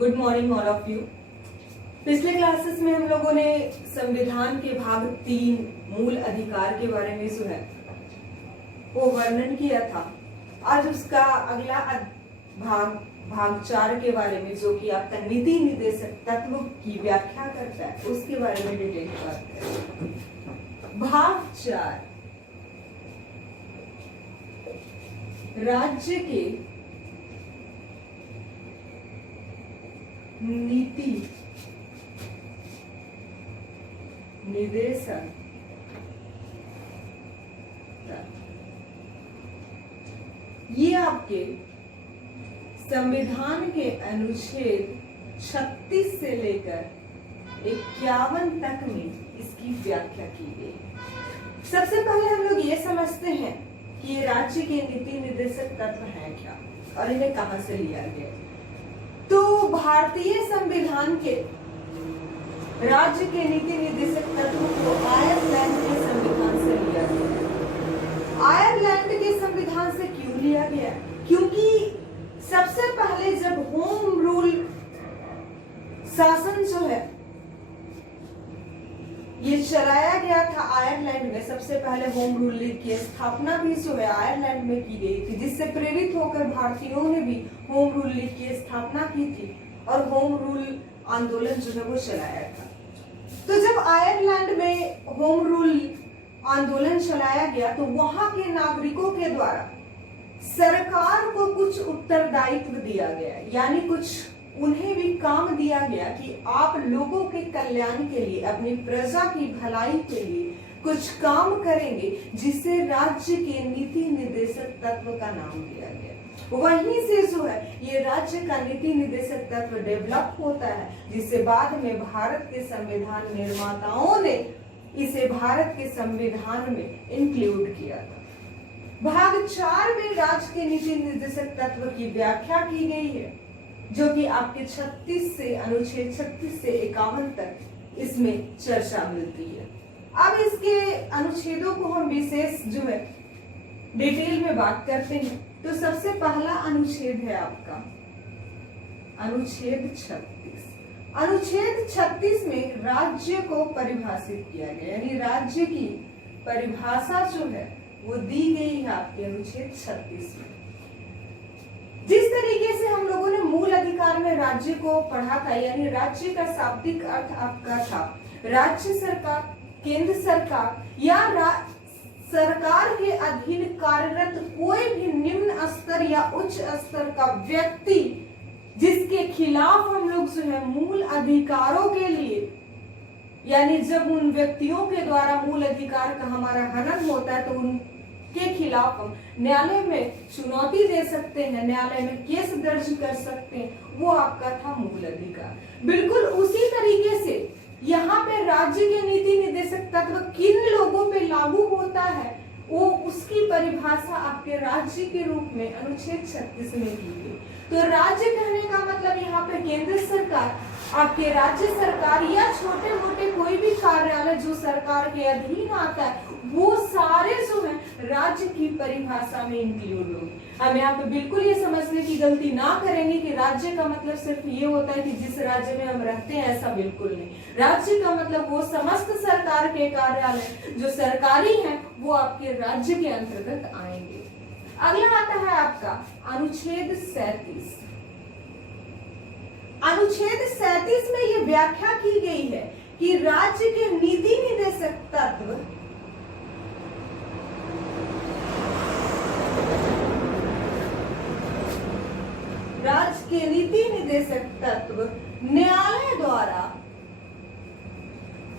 Good morning all of you. पिछले classes में हम लोगों ने संविधान के भाग 3 मूल अधिकार के बारे में जो है वो वर्णन किया था। आज उसका अगला भाग 4 के बारे में, जो कि आपका नीति निर्देशक तत्व की व्याख्या करता है, उसके बारे में डिटेल बात करें। भाग 4 राज्य के नीति निर्देशक ये आपके संविधान के अनुच्छेद 36 से लेकर 51 तक में इसकी व्याख्या की गई। सबसे पहले हम लोग ये समझते हैं कि ये राज्य के नीति निर्देशक तत्व हैं क्या और इन्हें कहां से लिया गया। तो भारतीय संविधान के राज्य के नीति निर्देशक तत्व को आयरलैंड के संविधान से लिया गया। आयरलैंड के संविधान से क्यों लिया गया? क्योंकि सबसे पहले जब होम रूल शासन जो है ये चलाया गया था आयरलैंड में, सबसे पहले होम रूल लीग की स्थापना भी जो है आयरलैंड में की गई थी, जिससे प्रेरित होकर भारतीयों ने भी होम रूल लीग की स्थापना की थी और होम रूल आंदोलन जो है वो चलाया था। तो जब आयरलैंड में होम रूल आंदोलन चलाया गया तो वहां के नागरिकों के द्वारा सरकार को कुछ उत्तरदायित्व दिया गया, यानी कुछ उन्हें भी काम दिया गया कि आप लोगों के कल्याण के लिए, अपनी प्रजा की भलाई के लिए कुछ काम करेंगे, जिसे राज्य के नीति निर्देशक तत्व का नाम दिया गया। वहीं से जो है ये राज्य का नीति निर्देशक तत्व डेवलप होता है, जिसे बाद में भारत के संविधान निर्माताओं ने इसे भारत के संविधान में इंक्लूड किया था। भाग 4 में राज्य के नीति निर्देशक तत्व की व्याख्या की गई है, जो कि आपके 36 से अनुच्छेद 36 से 51 तक इसमें चर्चा मिलती है। अब इसके अनुच्छेदों को हम विशेष जो है डिटेल में बात करते हैं। तो सबसे पहला अनुच्छेद है आपका अनुच्छेद 36। अनुच्छेद 36 में राज्य को परिभाषित किया गया, यानी राज्य की परिभाषा जो है वो दी गई है आपके अनुच्छेद 36 में। जिस तरीके से हम लोगों ने मूल अधिकार में राज्य को पढ़ा था, यानी राज्य का शाब्दिक अर्थ आपका था राज्य सरकार, केंद्र सरकार या सरकार के अधीन कार्यरत कोई भी निम्न स्तर या उच्च स्तर का व्यक्ति, जिसके खिलाफ हम लोग जो है मूल अधिकारों के लिए, यानी जब उन व्यक्तियों के द्वारा मूल अधिकार का हमारा हनन होता है तो उनके खिलाफ हम न्यायालय में चुनौती दे सकते हैं, न्यायालय में केस दर्ज कर सकते हैं, वो आपका था मूल अधिकार। बिल्कुल उसी तरीके से यहाँ पे राज्य के नीति निर्देशक तत्व किन लोगों पे लागू होता है, वो उसकी परिभाषा आपके राज्य के रूप में अनुच्छेद 36 में की गई। तो राज्य कहने का मतलब यहाँ पे केंद्र सरकार, आपके राज्य सरकार या छोटे मोटे कोई भी कार्यालय जो सरकार के अधीन आता है, वो सारे जो है राज्य की परिभाषा में इंक्लूड होंगे। हम यहाँ पे बिल्कुल ये समझने की गलती ना करेंगे कि राज्य का मतलब सिर्फ ये होता है कि जिस राज्य में हम रहते हैं, ऐसा बिल्कुल नहीं। राज्य का मतलब वो समस्त सरकार के कार्यालय जो सरकारी हैं वो आपके राज्य के अंतर्गत आएंगे। अगला आता है आपका अनुच्छेद 37। अनुच्छेद 37 में ये व्याख्या की गई है कि राज्य के नीति निर्देशक तत्व राज्य के नीति निर्देशक तत्व न्यायालय द्वारा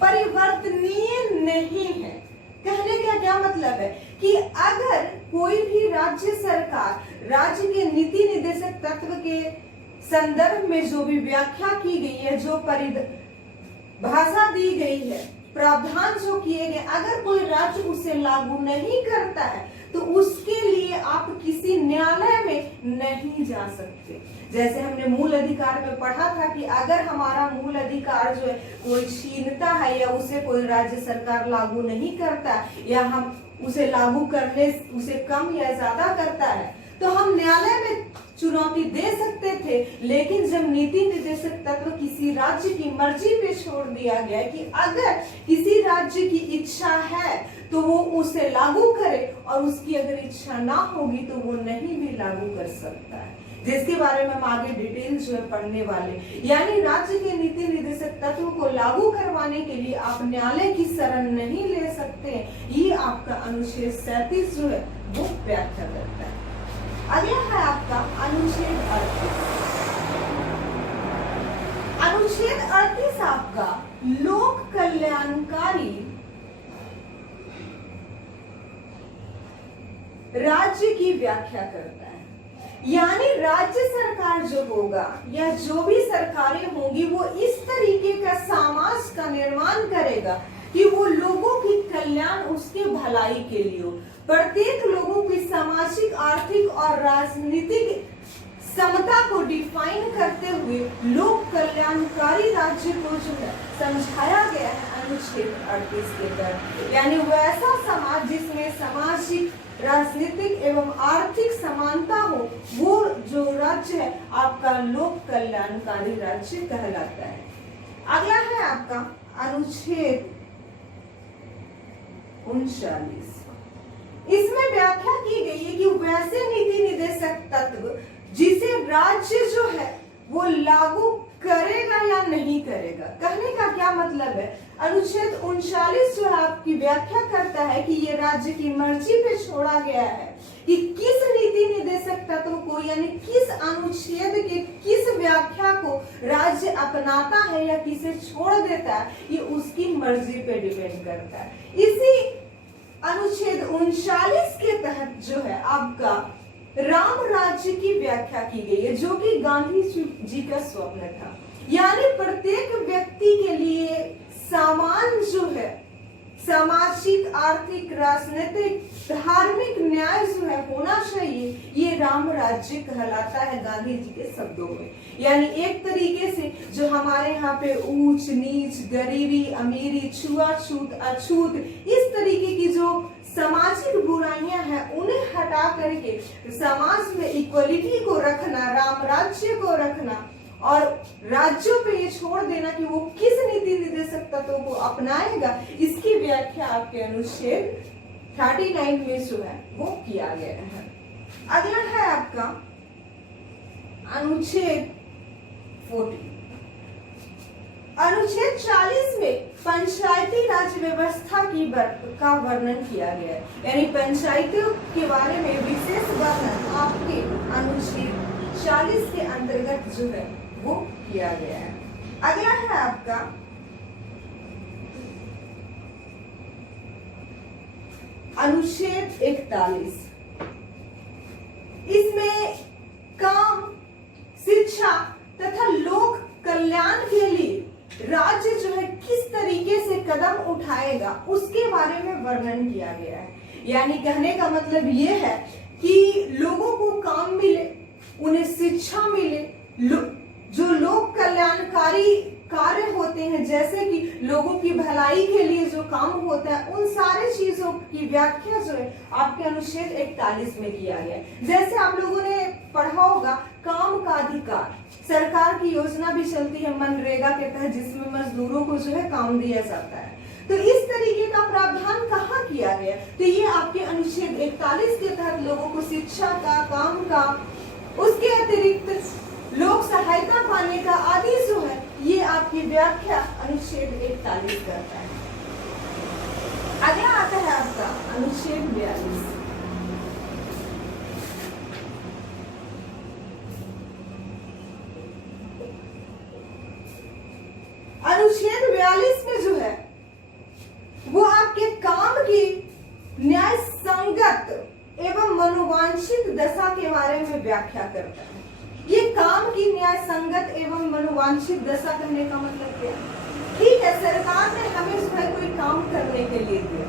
परिवर्तनीय नहीं है। कहने का क्या मतलब है कि अगर कोई भी राज्य सरकार राज्य के नीति निर्देशक तत्व के संदर्भ में जो भी व्याख्या की गई है, जो परिभाषा दी गई है, प्रावधान जो किए गए, अगर कोई राज्य उसे लागू नहीं करता है तो उसके लिए आप किसी न्यायालय में नहीं जा सकते। जैसे हमने मूल अधिकार में पढ़ा था कि अगर हमारा मूल अधिकार जो है कोई छीनता है या उसे कोई राज्य सरकार लागू नहीं करता या हम उसे लागू करने उसे कम या ज्यादा करता है तो हम न्यायालय में चुनौती दे सकते थे, लेकिन जब नीति निर्देशक तत्व किसी राज्य की मर्जी पे छोड़ दिया गया कि अगर किसी राज्य की इच्छा है तो वो उसे लागू करे और उसकी अगर इच्छा ना होगी तो वो नहीं भी लागू कर सकता है, जिसके बारे में हम आगे डिटेल जो है पढ़ने वाले। यानी राज्य के नीति निर्देशक तत्व को लागू करवाने के लिए आप न्यायालय की शरण नहीं ले सकते। ये आपका अनुच्छेद 37 जो है वो व्याख्या करता है। अगला है आपका अनुच्छेद 38। अनुच्छेद 38 आपका लोक कल्याणकारी राज्य की व्याख्या करता है। यानी राज्य सरकार जो होगा या जो भी सरकारें होंगी वो इस तरीके का समाज का निर्माण करेगा कि वो लोगों की कल्याण, उसके भलाई के लिए हो। प्रत्येक लोगों की सामाजिक, आर्थिक और राजनीतिक समता को डिफाइन करते हुए लोक कल्याणकारी राज्य को जो है समझाया गया है अनुच्छेद 38 के तहत। यानी वैसा समाज जिसमें सामाजिक, राजनीतिक एवं आर्थिक समानता हो, वो जो राज्य है आपका लोक कल्याणकारी राज्य कहलाता है। अगला है आपका अनुच्छेद 39। इसमें व्याख्या की गई है कि वैसे नीति निर्देशक तत्व जिसे राज्य जो है वो लागू करेगा या नहीं करेगा। कहने का क्या मतलब है, अनुच्छेद 39 जो आपकी व्याख्या करता है कि ये राज्य की मर्जी पे छोड़ा गया है कि किस नीति निर्देशक तत्व को, यानी किस अनुच्छेद के किस व्याख्या को राज्य अपनाता है या किसे छोड़ देता है, ये उसकी मर्जी पे डिपेंड करता है। इसी अनुच्छेद 39 के तहत जो है आपका राम राज्य की व्याख्या की गई है, जो कि गांधी जी का स्वप्न था। यानी प्रत्येक व्यक्ति के लिए समान जो है सामाजिक, आर्थिक, राजनीतिक, धार्मिक न्याय जो है होना चाहिए, ये राम राज्य कहलाता है गांधी जी के शब्दों में। यानी एक तरीके से जो हमारे यहाँ पे ऊंच नीच, गरीबी, अमीरी, छुआछूत, अछूत, इस तरीके की जो सामाजिक बुराइयां हैं उन्हें हटा करके समाज में इक्वलिटी को रखना, राम राज्य को रखना और राज्यों पे ये छोड़ देना कि वो किस नीति निर्देशक तत्वों को अपनाएगा, इसकी व्याख्या आपके अनुच्छेद 39 में जो है वो किया गया है। अगला है आपका अनुच्छेद 40। अनुच्छेद 40 में पंचायती राज व्यवस्था का वर्णन किया गया है। यानी पंचायतों के बारे में विशेष वर्णन आपके अनुच्छेद 40 के अंतर्गत जो है वो किया गया है। अगला है आपका अनुच्छेद 41। इसमें काम, शिक्षा तथा लोक कल्याण के लिए राज्य जो है किस तरीके से कदम उठाएगा उसके बारे में वर्णन किया गया है। यानी कहने का मतलब ये है कि लोगों को काम मिले, उन्हें शिक्षा मिले, जो लोक कल्याणकारी कार्य होते हैं जैसे कि लोगों की भलाई के लिए जो काम होता है, उन सारी चीजों की व्याख्या जो है आपके अनुच्छेद 41 में किया गया है। जैसे आप लोगों ने पढ़ा होगा काम का अधिकार, सरकार की योजना भी चलती है मनरेगा के तहत जिसमें मजदूरों को जो है काम दिया जाता है। तो इस तरीके का प्रावधान कहाँ किया गया, तो ये आपके अनुच्छेद 41 के तहत लोगों को शिक्षा का, काम का, उसके अतिरिक्त लोक सहायता पाने का आदि जो है ये आपकी व्याख्या अनुच्छेद 41 करता है। अगला आता है आपका अनुच्छेद 42। अनुच्छेद 42 में जो है वो आपके काम की न्याय संगत एवं मनोवांछित दशा के बारे में व्याख्या करता है। ये काम की न्याय संगत एवं मनोवांछित दशा कहने का मतलब क्या है? ठीक है, सरकार ने हमें जो है कोई काम करने के लिए दिया,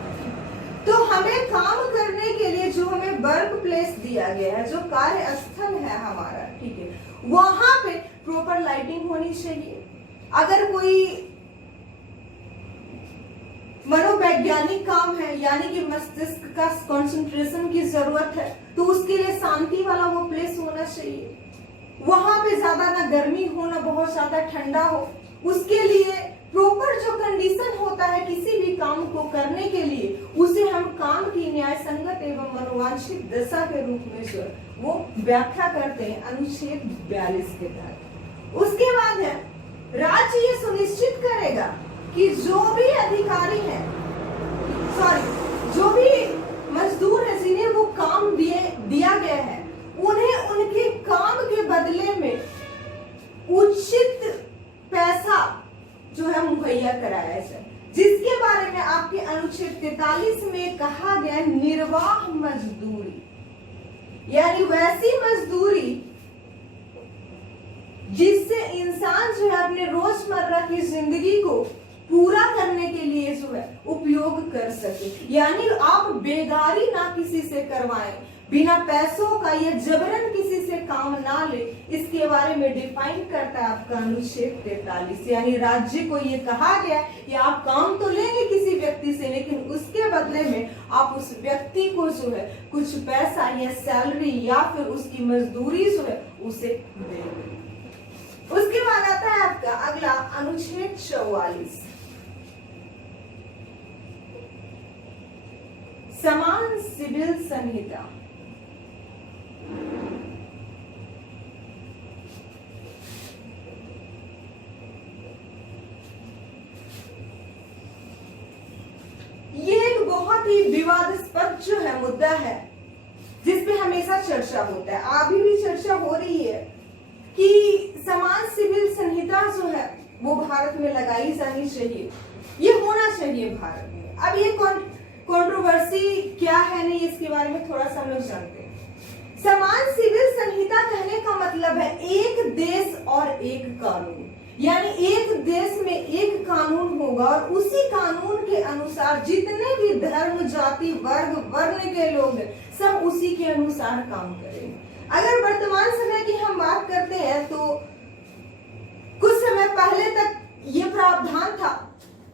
तो हमें काम करने के लिए जो हमें वर्क प्लेस दिया गया है, जो कार्य स्थल है हमारा, ठीक है, वहां पे प्रॉपर लाइटिंग होनी चाहिए। अगर कोई मनोवैज्ञानिक काम है, यानी कि मस्तिष्क का कंसंट्रेशन की जरूरत है, तो उसके लिए शांति वाला वो प्लेस होना चाहिए। वहां पे ज्यादा ना गर्मी हो ना बहुत ज्यादा ठंडा हो। उसके लिए प्रॉपर जो कंडीशन होता है किसी भी काम को करने के लिए, उसे हम काम की न्याय संगत एवं मनोवांछित दशा के रूप में जो वो व्याख्या करते हैं अनुच्छेद 42 के तहत। उसके बाद है राज्य ये सुनिश्चित करेगा कि जो भी अधिकारी है, जो भी मजदूर है जिन्हें वो काम दिया गया है, उन्हें उनके काम के बदले में उचित पैसा जो है मुहैया कराया जाए, जिसके बारे में आपके अनुच्छेद 43 में कहा गया निर्वाह मजदूरी, यानी वैसी मजदूरी जिससे इंसान जो है अपने रोजमर्रा की जिंदगी को पूरा करने के लिए जो है उपयोग कर सके। यानी आप बेगारी ना किसी से करवाएं, बिना पैसों का या जबरन किसी से काम ना ले, इसके बारे में डिफाइन करता है आपका अनुच्छेद 43। यानी राज्य को ये कहा गया कि आप काम तो लेंगे किसी व्यक्ति से, लेकिन उसके बदले में आप उस व्यक्ति को जो है कुछ पैसा या सैलरी या फिर उसकी मजदूरी जो है उसे देंगे। उसके बाद आता है आपका अगला अनुच्छेद 44, समान सिविल संहिता। ये एक बहुत ही विवादास्पद जो है मुद्दा है, जिसपे हमेशा चर्चा होता है, अभी भी चर्चा हो रही है कि समान सिविल संहिता जो है वो भारत में लगाई जानी चाहिए, ये होना चाहिए भारत में। अब ये कंट्रोवर्सी क्या है नहीं, इसके बारे में थोड़ा सा हम लोग जानते हैं। समान सिविल संहिता कहने का मतलब है एक देश और एक कानून, यानी एक देश में एक कानून होगा और उसी कानून के अनुसार जितने भी धर्म, जाति, वर्ग, वर्ण के लोग हैं सब उसी के अनुसार काम करेंगे। अगर वर्तमान समय की हम बात करते हैं तो कुछ समय पहले तक ये प्रावधान था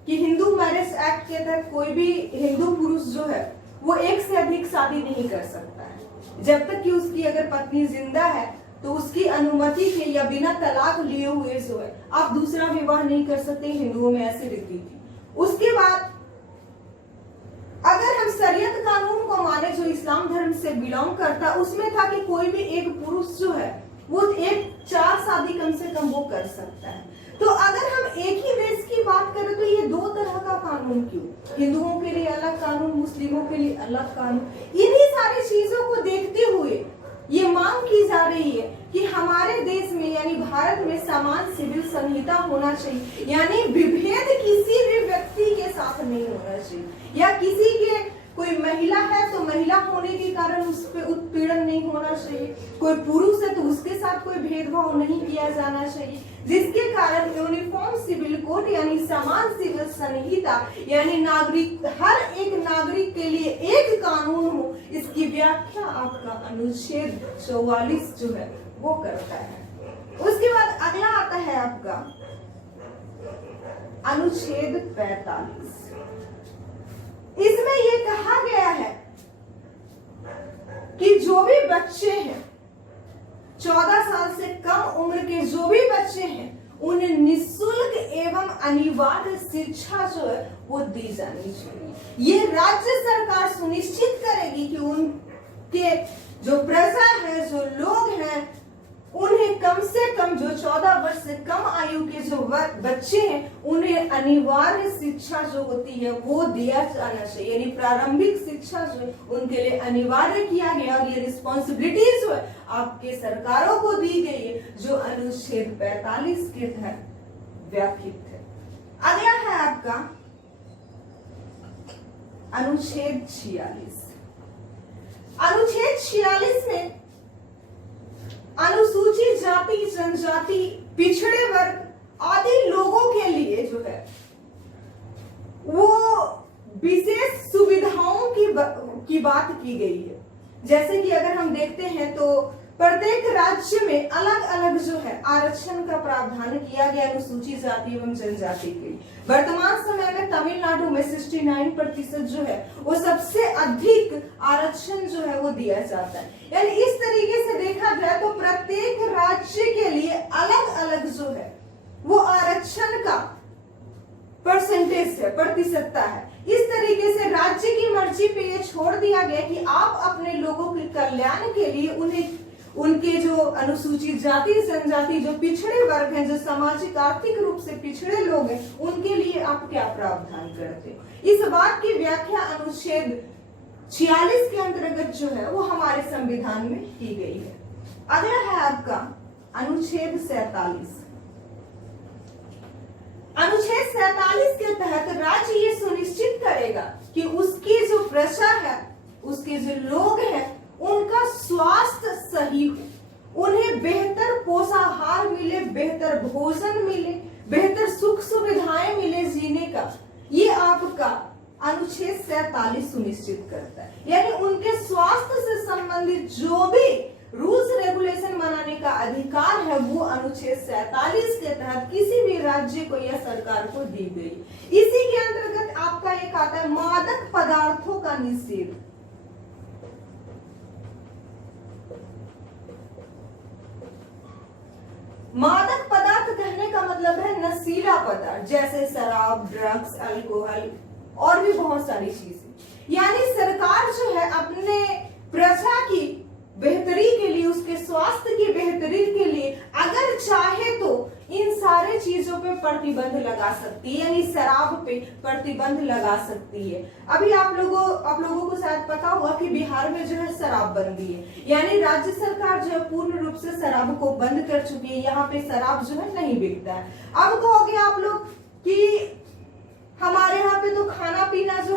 कि हिंदू मैरिज एक्ट के तहत कोई भी हिंदू पुरुष जो है वो एक से अधिक शादी नहीं कर सकता है, जब तक कि उसकी अगर पत्नी जिंदा है तो उसकी अनुमति के या बिना तलाक लिए हुए जो है आप दूसरा विवाह नहीं कर सकते। हिंदुओं में ऐसी रीति थी। उसके बाद अगर हम शरीयत कानून को माने जो इस्लाम धर्म से बिलोंग करता, उसमें था कि कोई भी एक पुरुष जो है वो 4 शादी कम से कम वो कर सकता है। तो अगर हम एक ही देश की बात करें तो ये 2 तरह का कानून क्यों? हिंदुओं के लिए अलग कानून, मुस्लिमों के लिए अलग कानून। इन्हीं सारी चीजों को देखते हुए ये मांग की जा रही है कि हमारे देश में यानी भारत में समान सिविल संहिता होना चाहिए, यानी विभेद किसी भी व्यक्ति के साथ नहीं होना चाहिए, या किसी के कोई महिला है तो महिला होने के कारण उस पर उत्पीड़न नहीं होना चाहिए, कोई पुरुष है तो उसके साथ कोई भेदभाव नहीं किया जाना चाहिए, जिसके कारण यूनिफॉर्म सिविल कोड यानी समान सिविल संहिता यानी नागरिक हर एक नागरिक के लिए एक कानून हो, इसकी व्याख्या आपका अनुच्छेद 44 जो है वो करता है। उसके बाद अगला आता है आपका अनुच्छेद 45। इसमें ये कहा गया है कि जो भी बच्चे हैं 14 साल से कम उम्र के जो भी बच्चे हैं उन्हें निःशुल्क एवं अनिवार्य शिक्षा जो है वो दी जानी चाहिए। ये राज्य सरकार सुनिश्चित करेगी कि उनके जो प्रजा है, जो लोग हैं, उन्हें कम से कम जो 14 वर्ष से कम आयु के जो बच्चे हैं उन्हें अनिवार्य शिक्षा जो होती है वो दिया जाना चाहिए, यानी प्रारंभिक शिक्षा जो उनके लिए अनिवार्य किया गया और ये रिस्पॉन्सिबिलिटीज जो है आपके सरकारों को दी गई है जो अनुच्छेद 45 के तहत व्याख्यात है। अगला है आपका अनुच्छेद 46। अनुच्छेद 46 में अनुसूचित जाति, जनजाति, पिछड़े वर्ग आदि लोगों के लिए जो है वो विशेष सुविधाओं की बात की गई है। जैसे कि अगर हम देखते हैं तो प्रत्येक राज्य में अलग अलग जो है आरक्षण का प्रावधान किया गया अनुसूचित जाति एवं जनजाति के लिए। वर्तमान समय में तमिलनाडु में 69% जो है वो सबसे अधिक आरक्षण जो है वो दिया जाता है। यानी इस तरीके से देखा जाए तो प्रत्येक राज्य के लिए अलग अलग जो है वो आरक्षण का परसेंटेज है, प्रतिशतता है। इस तरीके से राज्य की मर्जी पे ये छोड़ दिया गया कि आप अपने लोगों के कल्याण के लिए उन्हें उनके जो अनुसूचित जाति जनजाति जो पिछड़े वर्ग हैं, जो सामाजिक आर्थिक रूप से पिछड़े लोग हैं, उनके लिए आप क्या प्रावधान करते हो। इस बात की व्याख्या अनुच्छेद 46 के अंतर्गत जो है वो हमारे संविधान में की गई है। अगला है आपका अनुच्छेद 47। अनुच्छेद 47 के तहत राज्य ये सुनिश्चित करेगा कि उसकी जो प्रजा है, उसके जो लोग हैं, उनका स्वास्थ्य सही हो, उन्हें बेहतर पोषाहार मिले, बेहतर भोजन मिले, बेहतर सुख सुविधाएं मिले जीने का, ये आपका अनुच्छेद 47 सुनिश्चित करता है। यानी उनके स्वास्थ्य से संबंधित जो भी रूल्स रेगुलेशन बनाने का अधिकार है वो अनुच्छेद 47 के तहत किसी भी राज्य को या सरकार को दी गई। इसी के अंतर्गत आपका एक आता है मादक पदार्थों का निषेध। मादक पदार्थ कहने का मतलब है नशीला पदार्थ, जैसे शराब, ड्रग्स, अल्कोहल और भी बहुत सारी चीजें। यानी सरकार जो है अपने प्रजा की बेहतरी के लिए, उसके स्वास्थ्य की बेहतरी के लिए अगर चाहे तो इन सारे चीजों पे प्रतिबंध लगा सकती है, यानी शराब पे प्रतिबंध लगा सकती है। अभी आप लोगों को शायद पता होगा कि बिहार में जो है शराब बंदी है, यानी राज्य सरकार जो है पूर्ण रूप से शराब को बंद कर चुकी है। यहाँ पे शराब जो है नहीं बिकता है। अब कहोगे आप लोग कि हमारे यहाँ पे तो खाना पीना जो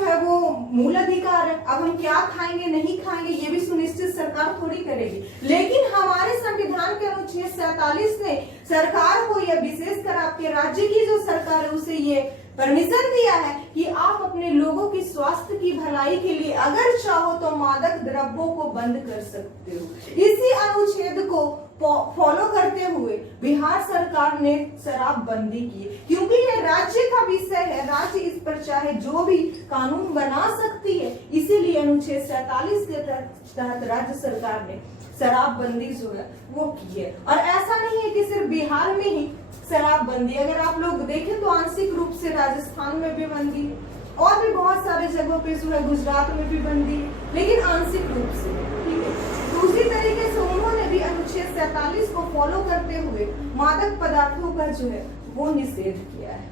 है वो मूल अधिकार है, अब हम क्या खाएंगे नहीं खाएंगे ये भी सुनिश्चित सरकार थोड़ी करेगी। लेकिन हमारे संविधान के अनुच्छेद 47 ने सरकार को यह विशेषकर आपके राज्य की जो सरकार है उसे ये परमिशन दिया है कि आप अपने लोगों की स्वास्थ्य की भलाई के लिए अगर चाहो तो मादक द्रव्यों को बंद कर सकते हो। इसी अनुच्छेद को फॉलो करते हुए बिहार सरकार ने शराब बंदी की, क्योंकि ये राज्य का विषय है, राज्य इस पर चाहे जो भी कानून बना सकती है। इसीलिए अनुच्छेद 47 के तहत राज्य सरकार ने शराब बंदी जो है वो की है। और ऐसा नहीं है कि सिर्फ बिहार में ही शराब बंदी, अगर आप लोग देखें तो आंशिक रूप से राजस्थान में भी बंदी है और भी बहुत सारे जगहों पे जो है गुजरात में भी बंदी है, लेकिन आंशिक रूप से। ठीक है, दूसरी तरीके से उन्होंने भी अनुच्छेद 47 को फॉलो करते हुए मादक पदार्थों का जो है वो निषेध किया है।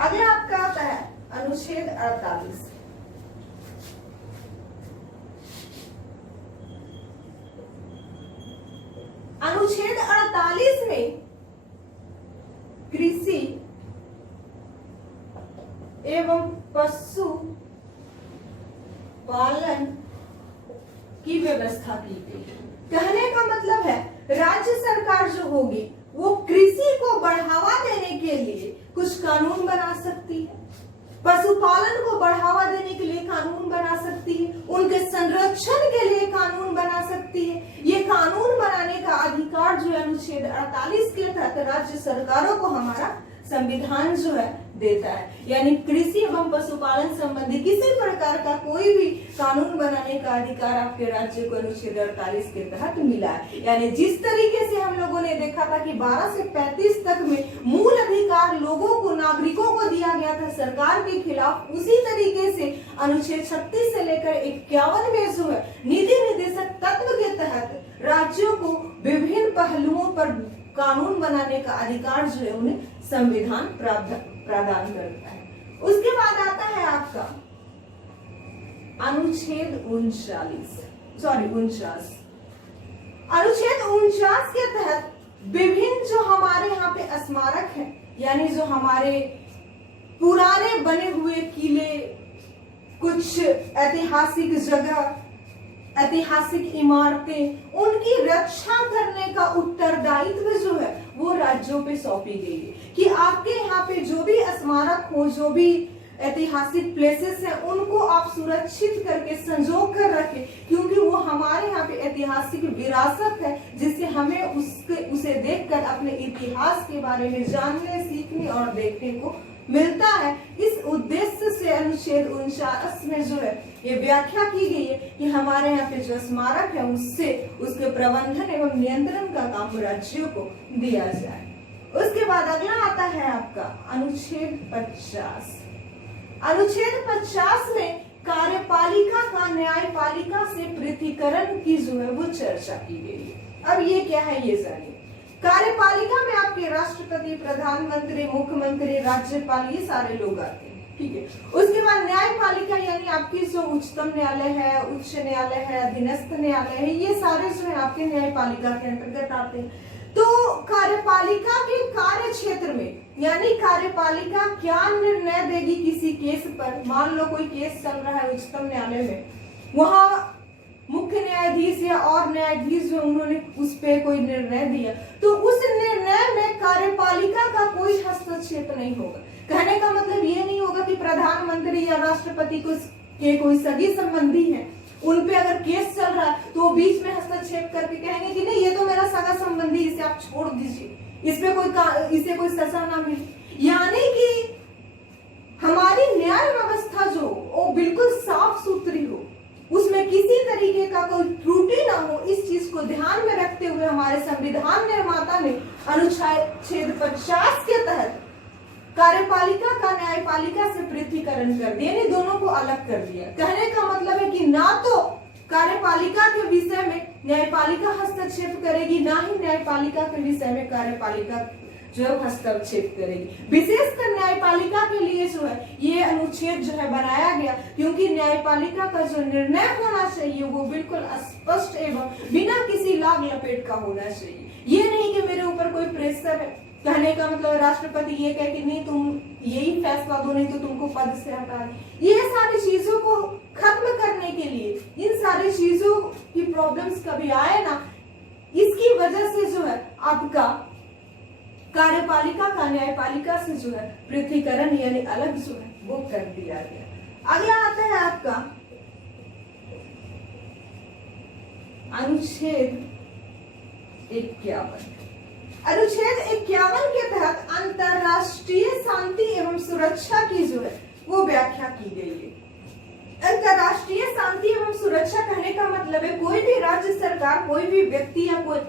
अगला आपका आता है अनुच्छेद 48। अनुच्छेद 48 में कृषि एवं पशु पालन की व्यवस्था की गई। कहने का मतलब है राज्य सरकार जो होगी वो कृषि को बढ़ावा देने के लिए कुछ कानून बना सकती है, पशुपालन को बढ़ावा देने के लिए कानून बना सकती है, उनके संरक्षण के लिए कानून बना सकती है। ये कानून बनाने का अधिकार जो है अनुच्छेद 48 के तहत राज्य सरकारों को हमारा संविधान जो है देता है। यानी कृषि एवं पशुपालन संबंधी किसी प्रकार का कोई भी कानून बनाने का अधिकार आपके राज्य को अनुच्छेद 48 के तहत मिला है। यानी जिस तरीके से हम लोगों ने देखा था कि 12 से 35 तक में मूल अधिकार लोगों को, नागरिकों को दिया गया था सरकार के खिलाफ, उसी तरीके से अनुच्छेद 36 से लेकर 51 में जो है नीति निर्देशक तत्व के तहत राज्यों को विभिन्न पहलुओं पर कानून बनाने का अधिकार जो है उन्हें संविधान प्रदान करता है। उसके बाद आता है आपका अनुच्छेद 49। अनुच्छेद 49 के तहत विभिन्न जो हमारे यहाँ पे स्मारक हैं, यानी जो हमारे पुराने बने हुए किले, कुछ ऐतिहासिक जगह, ऐतिहासिक इमारतें, उनकी रक्षा करने का उत्तरदायित्व जो है वो राज्यों पे सौंपी गई है कि आपके यहाँ पे जो भी स्मारक हो, जो भी ऐतिहासिक प्लेसेस हैं उनको आप सुरक्षित करके संजो कर रखें, क्योंकि वो हमारे यहाँ पे ऐतिहासिक विरासत है जिससे हमें उसे देखकर अपने इतिहास के बारे में जानने, सीखने और देखने को मिलता है। इस उद्देश्य से अनुच्छेद 49 में जो है ये व्याख्या की गई है कि हमारे यहाँ पे जो स्मारक है उसके प्रबंधन एवं नियंत्रण का काम राज्यों को दिया जाए। उसके बाद अगला आता है आपका अनुच्छेद 50। अनुच्छेद 50 में कार्यपालिका का न्यायपालिका से पृथकीकरण की जो है वो चर्चा की गई है। अब ये क्या है ये जानिए। कार्यपालिका में आपके राष्ट्रपति, प्रधानमंत्री, मुख्यमंत्री, राज्यपाल ये सारे लोग आते हैं, ठीक है। उसके बाद न्यायपालिका यानी आपकी जो उच्चतम न्यायालय है, उच्च न्यायालय है, अधीनस्थ न्यायालय है, ये सारे जो है आपके न्यायपालिका के अंतर्गत आते हैं। तो कार्यपालिका के कार्य क्षेत्र में यानी कार्यपालिका क्या निर्णय देगी किसी केस पर। मान लो कोई केस चल रहा है उच्चतम न्यायालय में, वहां मुख्य न्यायाधीश या और न्यायाधीश जो उन्होंने उस पे कोई निर्णय दिया, तो उस निर्णय में कार्यपालिका का कोई हस्तक्षेप नहीं होगा। कहने का मतलब ये नहीं होगा कि प्रधानमंत्री या राष्ट्रपति के कोई सगी संबंधी हैं, उन पे अगर केस चल रहा है तो वो बीच में हस्तक्षेप करके कहेंगे कि नहीं ये तो मेरा सगा संबंधी, इसे आप छोड़ दीजिए, इसे कोई सजा ना मिले। यानी कि हमारी न्याय व्यवस्था जो वो बिल्कुल साफ सुथरी हो, उसमें किसी तरीके का कोई त्रुटि ना हो, इस चीज को ध्यान में रखते हुए हमारे संविधान निर्माता ने अनुच्छेद 50 के तहत कार्यपालिका का न्यायपालिका से पृथकीकरण कर दिया, यानी दोनों को अलग कर दिया। कहने का मतलब है कि ना तो कार्यपालिका के विषय में न्यायपालिका हस्तक्षेप करेगी, ना ही न्यायपालिका के विषय में कार्यपालिका जो है हस्तक्षेप करेगी। विशेषकर न्यायपालिका के लिए जो है ये अनुच्छेद जो है बनाया गया, क्योंकि न्यायपालिका का जो निर्णय होना चाहिए वो बिल्कुल स्पष्ट एवं बिना किसी लाग लपेट का होना चाहिए। ये नहीं कि मेरे ऊपर कोई प्रेशर है। कहने का मतलब राष्ट्रपति ये कहे कि नहीं तुम यही फैसला दो, नहीं तो तुमको पद से हटा दे। ये सारी चीजों को खत्म करने के लिए, इन सारी चीजों की प्रॉब्लम्स कभी आए ना, इसकी वजह से जो है आपका कार्यपालिका का न्यायपालिका से जो है पृथकीकरण यानी अलग जो है वो कर दिया गया। अगला आता है आपका अनुच्छेद 51। अनुच्छेद 51 के तहत अंतरराष्ट्रीय शांति एवं सुरक्षा की जो है वो व्याख्या की गई है। अंतरराष्ट्रीय शांति एवं सुरक्षा कहने का मतलब है कोई भी राज्य सरकार, कोई भी व्यक्ति या कोई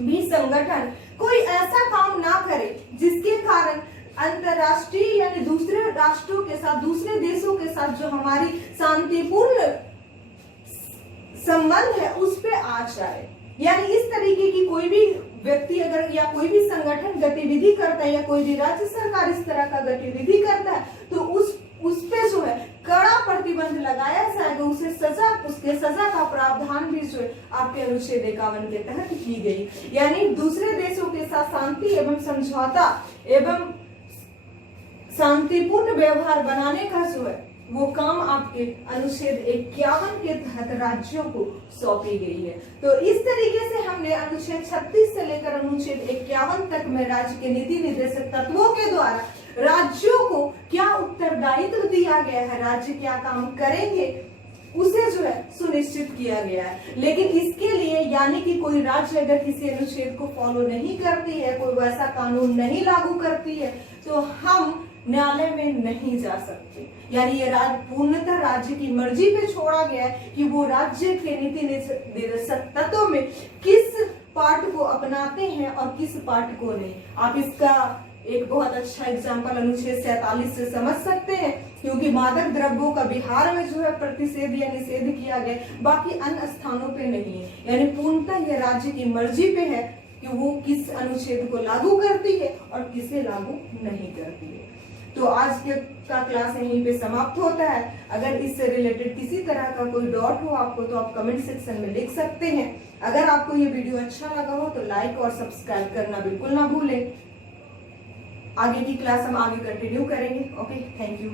भी संगठन कोई ऐसा काम ना करे जिसके कारण अंतरराष्ट्रीय यानी दूसरे राष्ट्रों के साथ, दूसरे देशों के साथ जो हमारी शांतिपूर्ण संबंध है उस पे आ जाए। यानी इस तरीके की कोई भी व्यक्ति अगर या कोई भी संगठन गतिविधि करता है या कोई भी राज्य सरकार इस तरह का गतिविधि करता है तो उस पे जो है कड़ा प्रतिबंध लगाया जाएगा, उसके सजा का प्रावधान भी जो है आपके अनुच्छेद 51 के तहत की गई। यानी दूसरे देशों के साथ शांति एवं समझौता एवं शांतिपूर्ण व्यवहार बनाने का जो है वो काम आपके अनुच्छेद 51 के तहत राज्यों को सौंपी गई है। तो इस तरीके से हमने अनुच्छेद 36 से लेकर अनुच्छेद 51 तक में राज्य के नीति निर्देशक तत्वों के द्वारा राज्यों को क्या उत्तरदायित्व दिया गया है, राज्य क्या काम करेंगे, उसे जो है सुनिश्चित किया गया है। लेकिन इसके लिए यानी कि कोई राज्य अगर किसी अनुच्छेद को फॉलो नहीं करती है, कोई वैसा कानून नहीं लागू करती है, तो हम न्यायालय में नहीं जा सकते। यानी ये पूर्णतः राज्य की मर्जी पे छोड़ा गया है कि वो राज्य के नीति निर्देशक तत्वों में किस पार्ट को अपनाते हैं और किस पार्ट को नहीं। आप इसका एक बहुत अच्छा एग्जाम्पल अनुच्छेद 47 से समझ सकते हैं, क्योंकि मादक द्रव्यों का बिहार में जो है प्रतिषेध या निषेध किया गया, बाकी अन्य स्थानों पे नहीं है। यानी पूर्णतः यह राज्य की मर्जी पे है कि वो किस अनुच्छेद को लागू करती है और किसे लागू नहीं करती है। तो आज का क्लास यहीं पे समाप्त होता है। अगर इससे रिलेटेड किसी तरह का कोई डाउट हो आपको तो आप कमेंट सेक्शन में लिख सकते हैं। अगर आपको ये वीडियो अच्छा लगा हो तो लाइक और सब्सक्राइब करना बिल्कुल ना भूलें। आगे की क्लास हम आगे कंटिन्यू करेंगे। Okay, thank you.